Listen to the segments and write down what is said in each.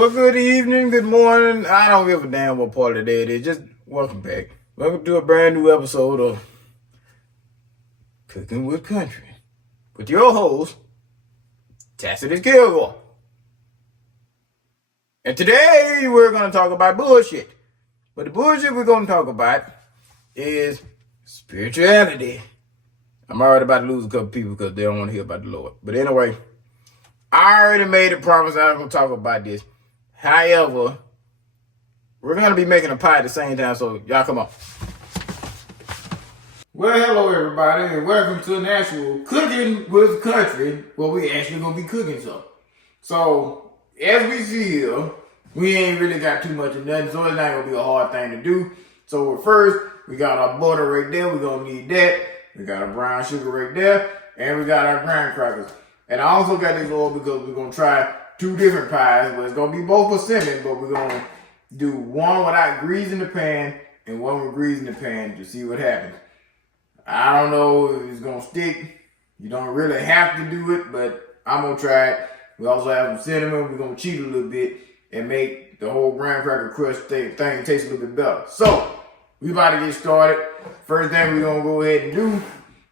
Well, good evening, good morning. I don't give a damn what part of the day it is. Just welcome back. Welcome to a brand new episode of Cooking with Country with your host, Tacitus Kilgore. And today we're going to talk about bullshit. But the bullshit we're going to talk about is spirituality. I'm already about to lose a couple people because they don't want to hear about the Lord. But anyway, I already made a promise I was going to talk about this. However, we're going to be making a pie at the same time, so y'all come on. Well, hello everybody, and welcome to an actual Cooking with Country, where we actually going to be cooking something. So, as we see here, we ain't really got too much of nothing, so it's not going to be a hard thing to do. So first, we got our butter right there, we're going to need that. We got our brown sugar right there, and we got our graham crackers. And I also got this oil because we're going to try two different pies, but it's going to be both persimmon, but we're going to do one without grease in the pan and one with grease in the pan to see what happens. I don't know if it's going to stick. You don't really have to do it, but I'm going to try it. We also have some cinnamon. We're going to cheat a little bit and make the whole graham cracker crust thing taste a little bit better. So, we about to get started. First thing we're going to go ahead and do,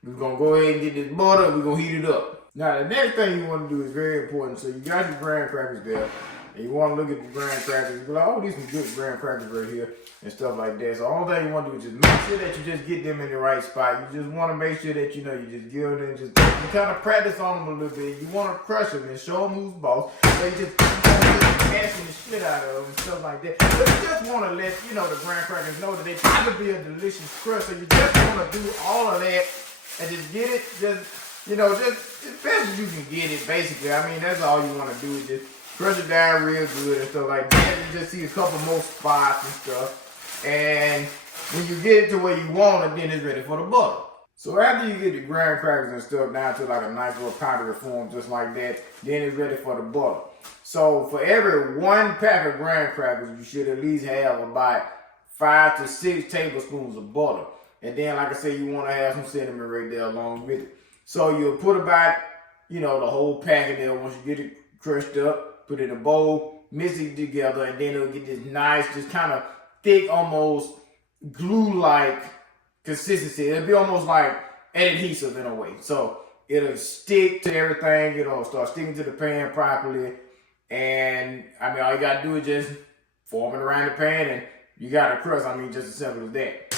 we're going to go ahead and get this butter and we're going to heat it up. Now, the next thing you want to do is very important. So, you got your graham crackers there, and you want to look at the graham crackers. You're like, oh, these are some good graham crackers right here, and stuff like that. So, the only thing you want to do is just make sure that you just get them in the right spot. You just want to make sure that, you just give them and just you kind of practice on them a little bit. You want to crush them and show them who's boss. So, you just mashing the shit out of them and stuff like that. But you just want to let, the graham crackers know that they try to be a delicious crust. So, you just want to do all of that and just get it, just as best as you can get it, basically. I mean, that's all you want to do is just crush it down real good and stuff like that. You just see a couple more spots and stuff. And when you get it to where you want it, then it's ready for the butter. So after you get the graham crackers and stuff down to like a nice little powdery form just like that, then it's ready for the butter. So for every one pack of graham crackers, you should at least have about 5 to 6 tablespoons of butter. And then, like I said, you want to have some cinnamon right there along with it. So you'll put about, the whole pack in there once you get it crushed up, put it in a bowl, mix it together, and then it'll get this nice, just kind of thick, almost glue-like consistency. It'll be almost like an adhesive in a way. So it'll stick to everything, start sticking to the pan properly. And, all you got to do is just form it around the pan, and you got a crust. Just as simple as that.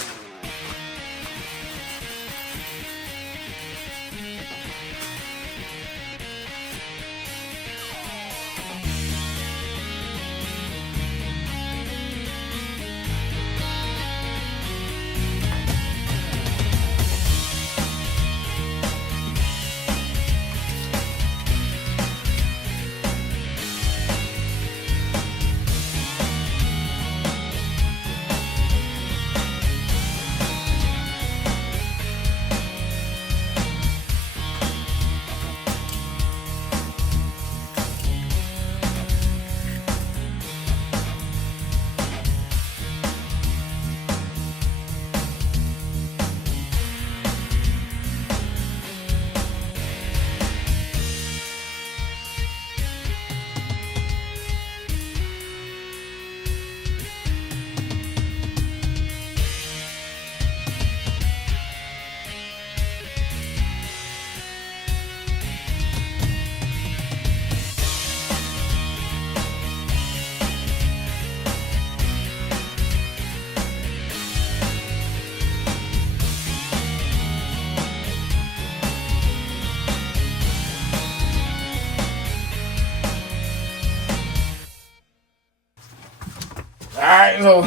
Alright, so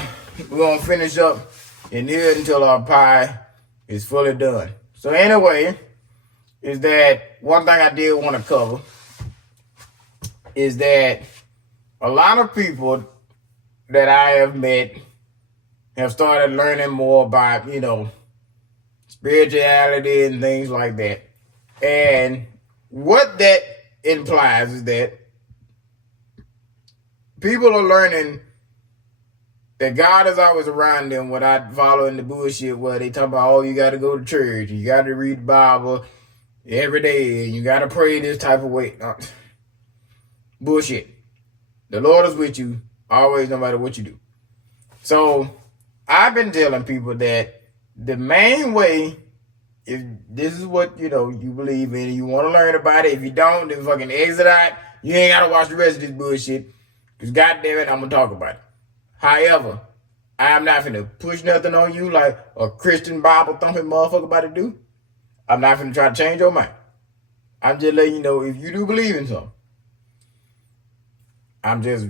we're going to finish up in here until our pie is fully done. So anyway, is that one thing I did want to cover is that a lot of people that I have met have started learning more about, spirituality and things like that. And what that implies is that people are learning that God is always around them without following the bullshit where they talk about, oh, you got to go to church, you got to read the Bible every day, you got to pray this type of way. Bullshit. The Lord is with you always, no matter what you do. So I've been telling people that the main way, if this is what you believe in, and you want to learn about it. If you don't, then fucking exit out. You ain't gotta watch the rest of this bullshit. Cause goddamn it, I'm gonna talk about it. However, I'm not finna push nothing on you like a Christian Bible thumping motherfucker about to do. I'm not finna try to change your mind. I'm just letting you know if you do believe in something. I'm just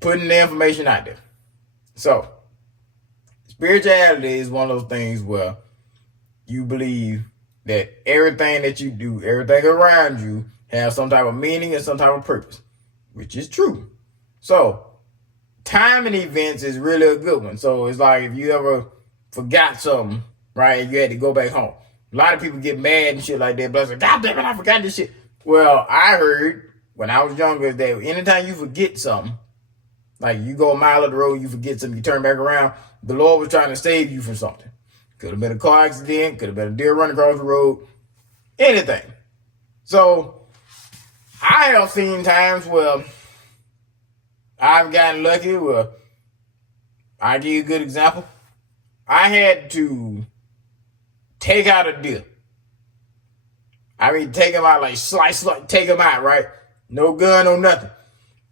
putting the information out there. So, spirituality is one of those things where you believe that everything that you do, everything around you, has some type of meaning and some type of purpose, which is true. So, timing events is really a good one. So, it's like if you ever forgot something, right, and you had to go back home. A lot of people get mad and shit like that, but it's like, God damn it, I forgot this shit. Well, I heard when I was younger that anytime you forget something, like you go a mile up the road, you forget something, you turn back around, the Lord was trying to save you from something. Could have been a car accident, could have been a deer running across the road, anything. So I have seen times where I've gotten lucky. Well, I'll give you a good example. I had to take out a deer. I mean, take him out, like slice, take him out, right? No gun, no nothing.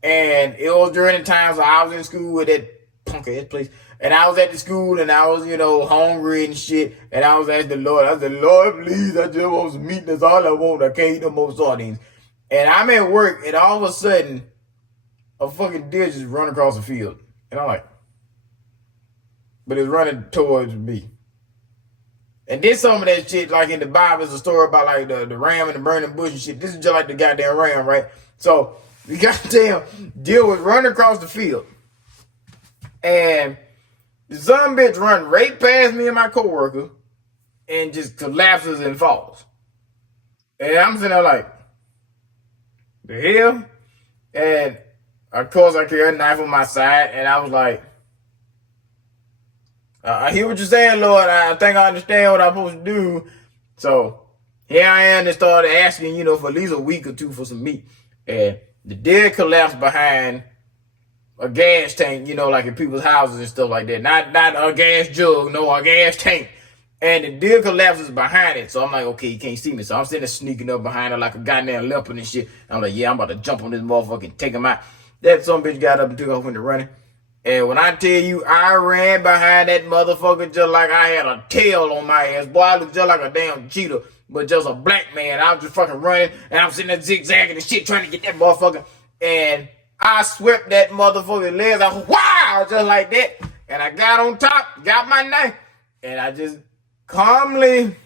And it was during the times I was in school at that punk ass place. And I was at the school and I was, hungry and shit. And I was asking the Lord, I said, Lord, please, I just want some meat. That's all I want. I can't eat no more sardines. And I'm at work and all of a sudden, a fucking deer just run across the field. And I'm like, but it's running towards me. And then some of that shit, like in the Bible, is a story about like the ram and the burning bush and shit. This is just like the goddamn ram, right? So the goddamn deer was running across the field. And the son bitch run right past me and my coworker and just collapses and falls. And I'm sitting there like, the hell? And of course I carry a knife on my side and I was like, I hear what you're saying, Lord. I think I understand what I'm supposed to do. So here I am and started asking, for at least a week or two for some meat. And the deer collapsed behind a gas tank, like in people's houses and stuff like that. Not a gas jug, no, a gas tank. And the deer collapses behind it. So I'm like, okay, you can't see me. So I'm sitting there sneaking up behind it like a goddamn leopard and shit. I'm like, yeah, I'm about to jump on this motherfucker and take him out. That son bitch got up and took off into running. And when I tell you, I ran behind that motherfucker just like I had a tail on my ass. Boy, I looked just like a damn cheetah, but just a black man. I was just fucking running, and I'm sitting there zigzagging and shit, trying to get that motherfucker. And I swept that motherfucker's legs out, wow, just like that. And I got on top, got my knife, and I just calmly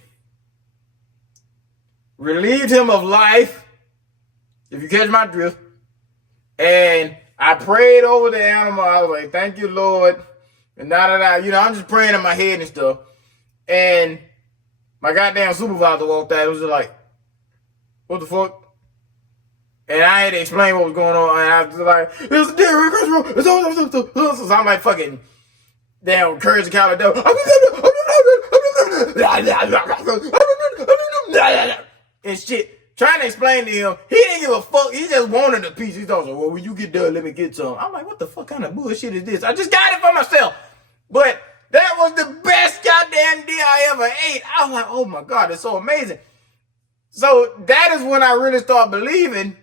relieved him of life, if you catch my drift. And I prayed over the animal. I was like, thank you, Lord. And I'm just praying in my head and stuff. And my goddamn supervisor walked out. It was just like, what the fuck? And I had to explain what was going on. And I was like, there's a deer across the road. So I'm like fucking damn Courage the Cowardly. And shit. Trying to explain to him, he didn't give a fuck. He just wanted a piece. He thought, well, when you get done, let me get some. I'm like, what the fuck kind of bullshit is this? I just got it for myself. But that was the best goddamn deer I ever ate. I was like, oh my God, it's so amazing. So that is when I really started believing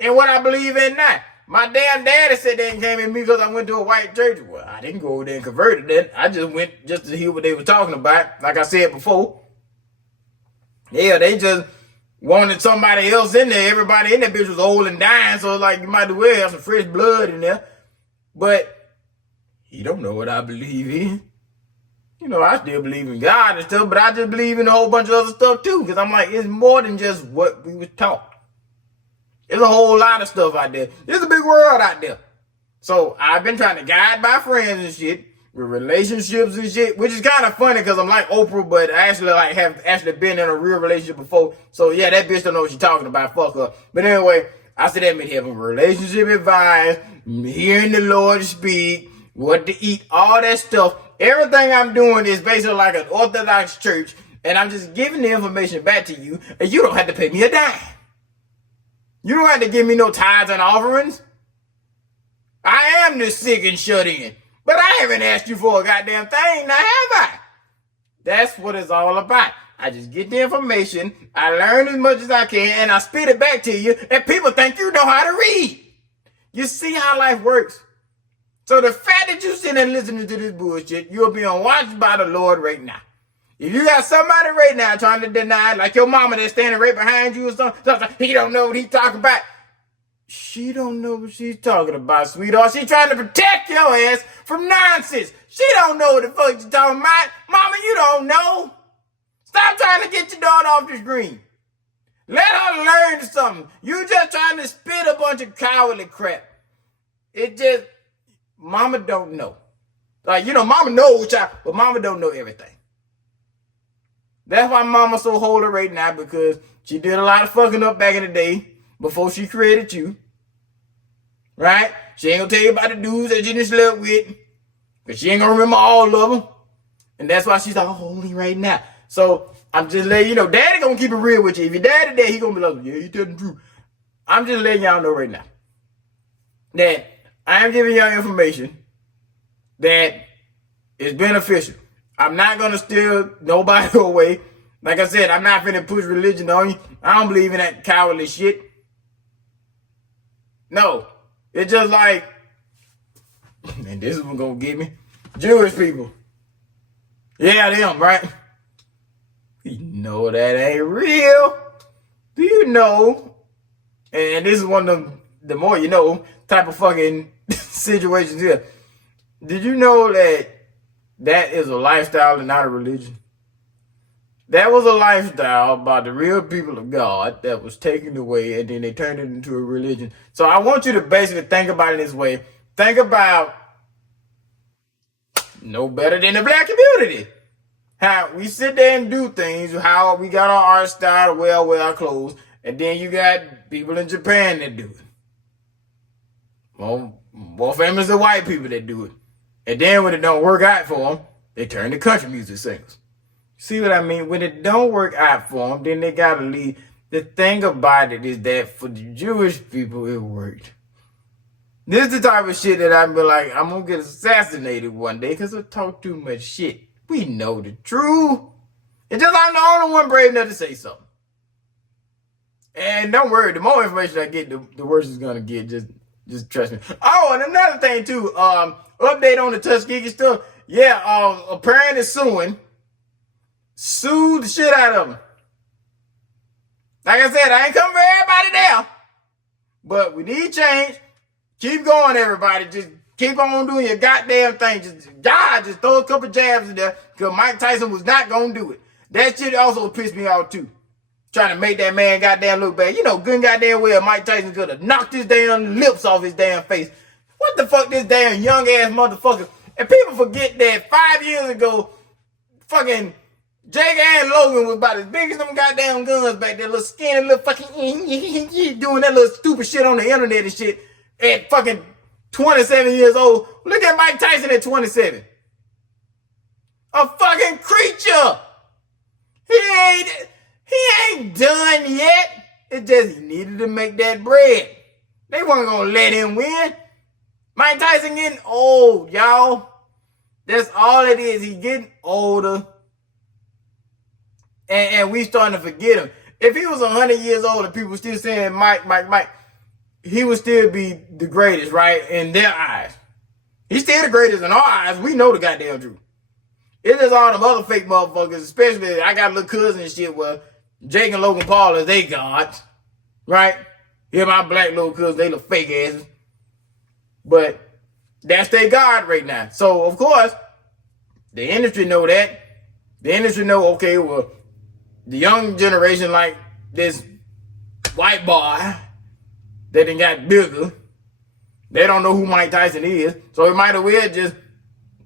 in what I believe in now. My damn daddy said they came in me because I went to a white church. Well, I didn't go over there and convert it then. I just went just to hear what they were talking about. Like I said before. Yeah, they just wanted somebody else in there. Everybody in that bitch was old and dying, so like you might as well have some fresh blood in there. But he don't know what I believe in. I still believe in God and stuff, but I just believe in a whole bunch of other stuff too. Because I'm like, it's more than just what we was taught. There's a whole lot of stuff out there. There's a big world out there. So I've been trying to guide my friends and shit with relationships and shit, which is kind of funny because I'm like Oprah, but I actually have actually been in a real relationship before. So yeah, that bitch don't know what she's talking about. Fuck her. But anyway, I said that meant having relationship advice, hearing the Lord speak, what to eat, all that stuff. Everything I'm doing is basically like an Orthodox church, and I'm just giving the information back to you, and you don't have to pay me a dime. You don't have to give me no tithes and offerings. I am the sick and shut in. But I haven't asked you for a goddamn thing, now have I? That's what it's all about. I just get the information, I learn as much as I can, and I spit it back to you, and people think you know how to read. You see how life works? So the fact that you sitting and listening to this bullshit, you're being watched by the Lord right now. If you got somebody right now trying to deny, like your mama that's standing right behind you or something, he don't know what he's talking about. She don't know what she's talking about, sweetheart. She's trying to protect your ass from nonsense. She don't know what the fuck you're talking about. Mama, you don't know. Stop trying to get your daughter off the screen. Let her learn something. You just trying to spit a bunch of cowardly crap. It just, mama don't know. Like, mama knows, but mama don't know everything. That's why mama so holy right now, because she did a lot of fucking up back in the day before she created you. Right? She ain't gonna tell you about the dudes that you done slept with, because she ain't gonna remember all of them. And that's why she's all holy right now. So I'm just letting you know, daddy gonna keep it real with you. If your daddy there, he gonna be like, yeah, he telling the truth. I'm just letting y'all know right now that I am giving y'all information that is beneficial. I'm not gonna steal nobody away. Like I said, I'm not finna push religion on you. I don't believe in that cowardly shit. No. It's just like, and this is what's gonna get me, Jewish people. Yeah, them, right? You know that ain't real. Do you know? And this is one of the more you know type of fucking situations here. Did you know that is a lifestyle and not a religion? That was a lifestyle by the real people of God that was taken away, and then they turned it into a religion. So I want you to basically think about it this way. Think about no better than the black community. How we sit there and do things, how we got our art style, wear our clothes, and then you got people in Japan that do it. Well, more famous than white people that do it. And then when it don't work out for them, they turn to country music singers. See what I mean? When it don't work out for them, then they gotta leave. The thing about it is that for the Jewish people, it worked. This is the type of shit that I'd be like, I'm gonna get assassinated one day because I talk too much shit. We know the truth. It's just I'm the only one brave enough to say something. And don't worry, the more information I get, the worse it's gonna get. Just trust me. Oh, and another thing too, update on the Tuskegee stuff. Yeah, a parent is sued the shit out of him. Like I said, I ain't coming for everybody there. But we need change. Keep going, everybody. Just keep on doing your goddamn thing. Just throw a couple jabs in there, because Mike Tyson was not going to do it. That shit also pissed me off, too. Trying to make that man goddamn look bad. You know, good goddamn well Mike Tyson could have knocked his damn lips off his damn face. What the fuck, this damn young-ass motherfucker? And people forget that 5 years ago, fucking Jake and Logan was about as big as them goddamn guns back there. Little skinny, little fucking doing that little stupid shit on the internet and shit at fucking 27 years old. Look at Mike Tyson at 27. A fucking creature. He ain't done yet. It's just he needed to make that bread. They weren't gonna let him win. Mike Tyson getting old, y'all. That's all it is. He getting older. And we starting to forget him. If he was 100 years old and people still saying Mike, he would still be the greatest, right? In their eyes. He's still the greatest in our eyes. We know the goddamn truth. It's just all them other fake motherfuckers, especially I got a little cousin and shit where Jake and Logan Paul is they gods, right? Here my black little cousins, they look fake asses. But that's their god right now. So, of course, the industry know that. The industry know, okay, well, the young generation like this white boy that done got bigger. They don't know who Mike Tyson is. So it might as well just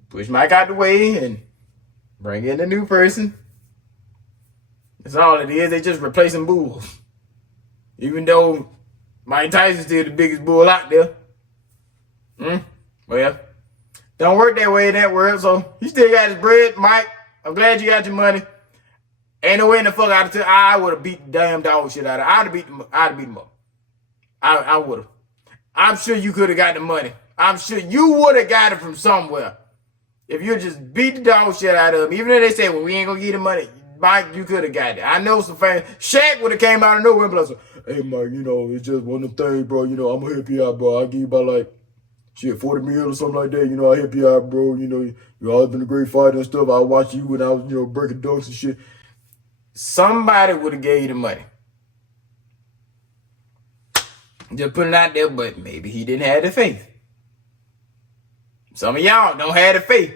push Mike out the way and bring in a new person. That's all it is. They just replacing bulls. Even though Mike Tyson's still the biggest bull out there. Well, don't work that way in that world. So he still got his bread, Mike. I'm glad you got your money. Ain't no way in the fuck out of it. I would have beat the damn dog shit out of him. I'd have beat him up. I would have. I'm sure you could have got the money. I'm sure you would have got it from somewhere. If you just beat the dog shit out of him, even if they say, well, we ain't gonna give the money, Mike, you could have got it. I know some fans. Shaq would have came out of nowhere and be like, hey, Mike, it's just one of them things, bro. I'm gonna help you out, bro. I'll give you about like, 40 mil or something like that. I'll help you out, bro. You always been a great fighter and stuff. I watched you when I was, breaking dunks and shit. Somebody would have gave you the money. Just put it out there, but maybe he didn't have the faith. Some of y'all don't have the faith.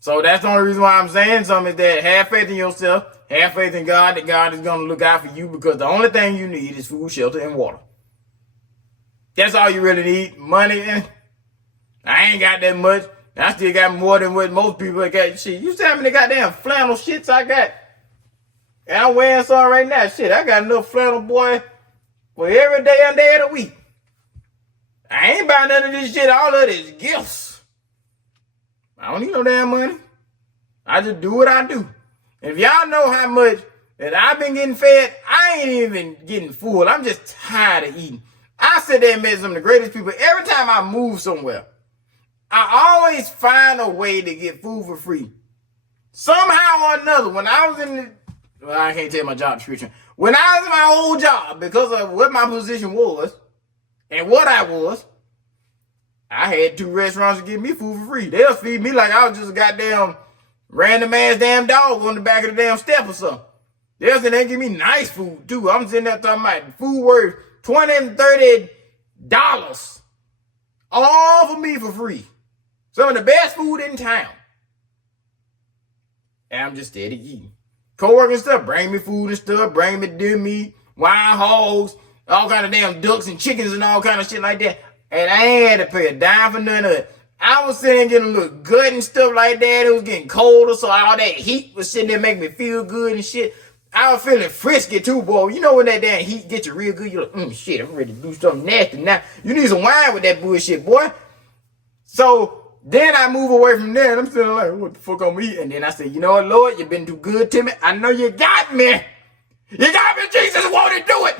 So that's the only reason why I'm saying something is that have faith in yourself, have faith in God, that God is going to look out for you, because the only thing you need is food, shelter, and water. That's all you really need. Money, I ain't got that much. I still got more than what most people got. Shit, you see how many goddamn flannel shits I got? And I'm wearing some right now. Shit, I got enough flannel, boy, for every damn day of the week. I ain't buying none of this shit. All of this gifts. I don't need no damn money. I just do what I do. And if y'all know how much that I've been getting fed, I ain't even getting full. I'm just tired of eating. I sit there and met some of the greatest people. Every time I move somewhere, I always find a way to get food for free. Somehow or another, when I was I can't tell my job description. When I was in my old job, because of what my position was and what I was, I had 2 restaurants to give me food for free. They'll feed me like I was just a goddamn random ass damn dog on the back of the damn step or something. They'll say they give me nice food too. I'm sitting there talking about food worth $20 and $30. All for me for free. Some of the best food in town. And I'm just steady eating. Co-working stuff, bring me food and stuff, bring me deer meat, wild hogs, all kind of damn ducks and chickens and all kind of shit like that. And I ain't had to pay a dime for none of it. I was sitting there getting a little gut and stuff like that. It was getting colder, so all that heat was sitting there making me feel good and shit. I was feeling frisky too, boy. You know when that damn heat gets you real good, you're like, shit, I'm ready to do something nasty now. You need some wine with that bullshit, boy. So then I move away from there, and I'm sitting like, what the fuck I'm eating? And then I said, you know what, Lord, you've been too good to me. I know you got me. You got me, Jesus, won't do it.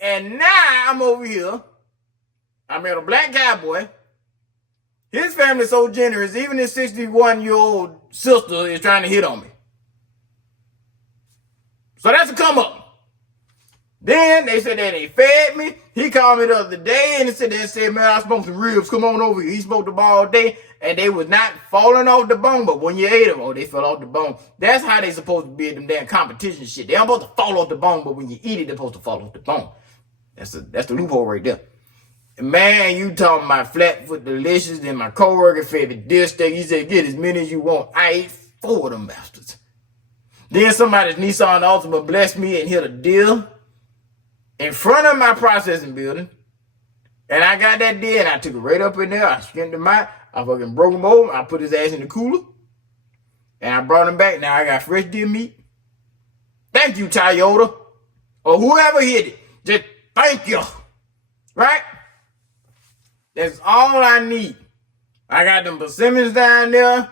And now I'm over here. I met a black cowboy. His family's so generous, even his 61-year-old sister is trying to hit on me. So that's a come up. Then they said that they fed me. He called me the other day and he said, man, I smoked some ribs. Come on over here. He smoked them all day and they was not falling off the bone, but when you ate them, they fell off the bone. That's how they supposed to be at them damn competition shit. They don't supposed to fall off the bone, but when you eat it, they're supposed to fall off the bone. That's the loophole right there. Man, you talking about Flatfoot Delicious, and my coworker fed me deer steak. He said, get as many as you want. I ate 4 of them bastards. Then somebody's Nissan Altima blessed me and hit a deer in front of my processing building. And I got that deer and I took it right up in there. I skinned him out. I fucking broke him over. I put his ass in the cooler. And I brought him back. Now I got fresh deer meat. Thank you, Toyota. Or whoever hit it. Just thank you. Right? That's all I need. I got them persimmons down there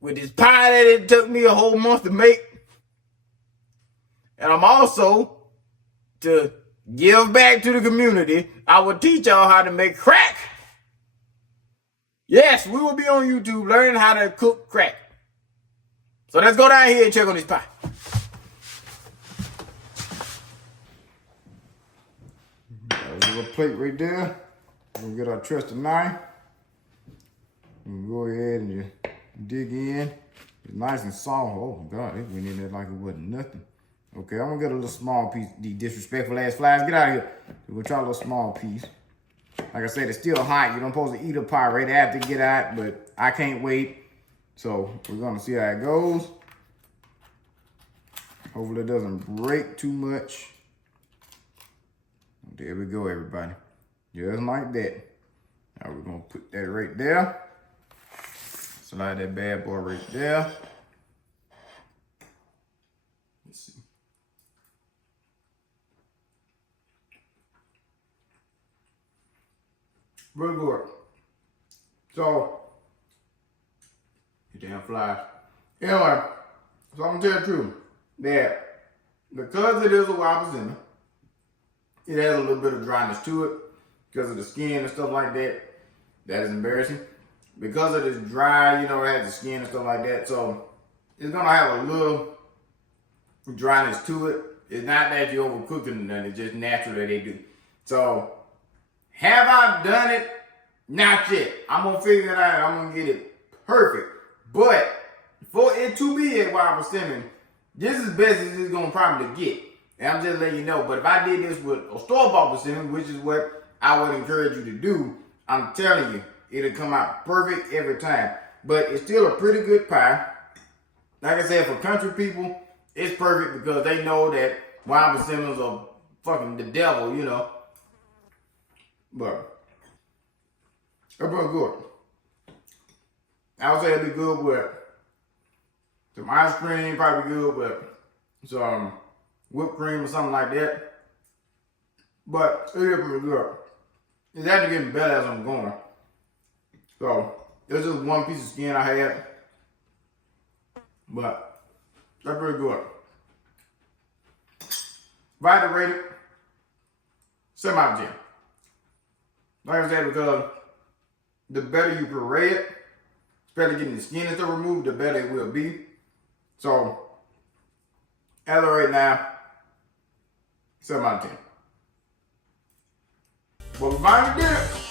with this pie that it took me a whole month to make. And I'm also, to give back to the community, I will teach y'all how to make crack. Yes, we will be on YouTube learning how to cook crack. So let's go down here and check on this pie. There's a little plate right there. We'll get our trusted knife. We'll go ahead and just dig in. It's nice and soft. Oh God, it went in there like it wasn't nothing. Okay, I'm gonna get a little small piece. These disrespectful ass flies, get out of here. We'll try a little small piece. Like I said, it's still hot. You don't supposed to eat a pie right after you get out, but I can't wait. So we're gonna see how it goes. Hopefully it doesn't break too much. There we go, everybody. Just like that. Now we're gonna put that right there. Slide that bad boy right there. Let's see. Real good. So, you damn flies. Anyway, so I'm gonna tell the truth that because it is a wild persimmon, it has a little bit of dryness to it because of the skin and stuff like that. That is embarrassing. Because of this dry, you know, it has the skin and stuff like that. So it's gonna have a little dryness to it. It's not that you're overcooking or nothing. It's just natural that they do. So have I done it? Not yet. I'm gonna figure it out. I'm gonna get it perfect. But for it to be a wild persimmon, this is best as it's gonna probably get. And I'm just letting you know. But if I did this with a store-bought persimmon, which is what I would encourage you to do, I'm telling you, it'll come out perfect every time. But it's still a pretty good pie. Like I said, for country people, it's perfect because they know that wild persimmons are fucking the devil, you know. But they're pretty good. I would say it'd be good with some ice cream, probably good with some whipped cream or something like that. But it is pretty good. It's actually getting better as I'm going. So, there's just one piece of skin I had. But, that's pretty good. If I had to rate it, 7 out of 10. Like I said, because the better you puree it, especially getting the skin and stuff removed, the better it will be. So, as of right now, 7 out of 10. But we finally did it.